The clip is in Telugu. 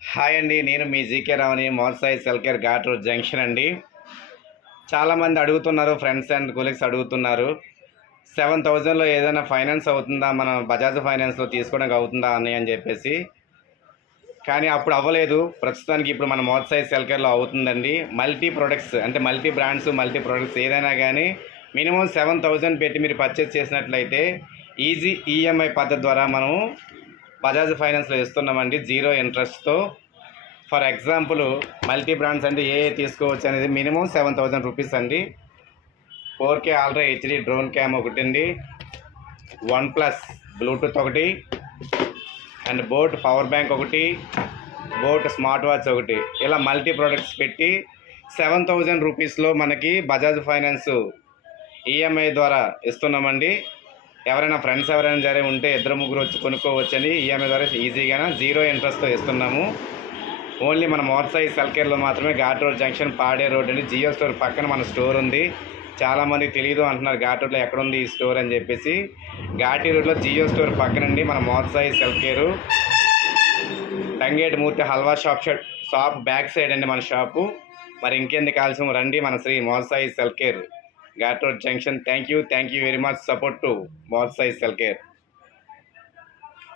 హాయ్ అండి. నేను మీ GK రావుని మోర్సాయి cell care ghat road junction అండి. చాలామంది అడుగుతున్నారు, ఫ్రెండ్స్ అండ్ కొలీగ్స్ అడుగుతున్నారు, 7,000లో ఏదైనా ఫైనాన్స్ అవుతుందా, మన బజాజ్ ఫైనాన్స్లో తీసుకోవడానికి అవుతుందా అని చెప్పేసి. కానీ అప్పుడు అవ్వలేదు. ప్రస్తుతానికి ఇప్పుడు మన మోర్సాయి సెల్కేర్లో అవుతుందండి. మల్టీ ప్రొడక్ట్స్ అంటే మల్టీ బ్రాండ్స్, మల్టీ ప్రొడక్ట్స్ ఏదైనా కానీ మినిమం 7,000 పెట్టి మీరు పర్చేస్ చేసినట్లయితే ఈజీ ఈఎంఐ పద్ధతి ద్వారా మనం బజాజ్ ఫైనాన్స్లో ఇస్తున్నామండి, జీరో ఇంట్రెస్ట్తో. ఫర్ ఎగ్జాంపుల్ మల్టీ బ్రాండ్స్ అంటే ఏ తీసుకోవచ్చు అనేది మినిమం 7,000 రూపీస్ అండి. 4K ultra HD drone cam ఒకటి అండి, OnePlus బ్లూటూత్ ఒకటి, అండ్ బోట్ పవర్ బ్యాంక్ ఒకటి, బోట్ స్మార్ట్ వాచ్ ఒకటి, ఇలా మల్టీ ప్రొడక్ట్స్ పెట్టి 7,000 రూపీస్లో మనకి బజాజ్ ఫైనాన్స్ ఈఎంఐ ద్వారా ఇస్తున్నామండి. ఎవరైనా ఫ్రెండ్స్ ఎవరైనా సరే ఉంటే ఇద్దరు ముగ్గురు వచ్చి కొనుక్కోవచ్చండి. ఈఎంఐ ద్వారా ఈజీగా జీరో ఇంట్రెస్ట్తో ఇస్తున్నాము. ఓన్లీ మన మోర్సాయి సెల్కేర్లో మాత్రమే. ఘాట్ రోడ్ జంక్షన్, పాడే రోడ్ అండి. జియో స్టోర్ పక్కన మన స్టోర్ ఉంది. చాలామందికి తెలియదు అంటున్నారు ఘాట్ రోడ్లో ఎక్కడ ఉంది ఈ స్టోర్ అని చెప్పేసి. ఘాటీ రోడ్లో జియో స్టోర్ పక్కనండి మన Morsai cell care. Tangeti Murthy halwa shop back side అండి మన షాపు. మరి ఇంకెందుకు ఆలస్యం, రండి మన Shri Morsai cell care ghat road junction. Thank you very much. Support to Morsai సెల్కేర్.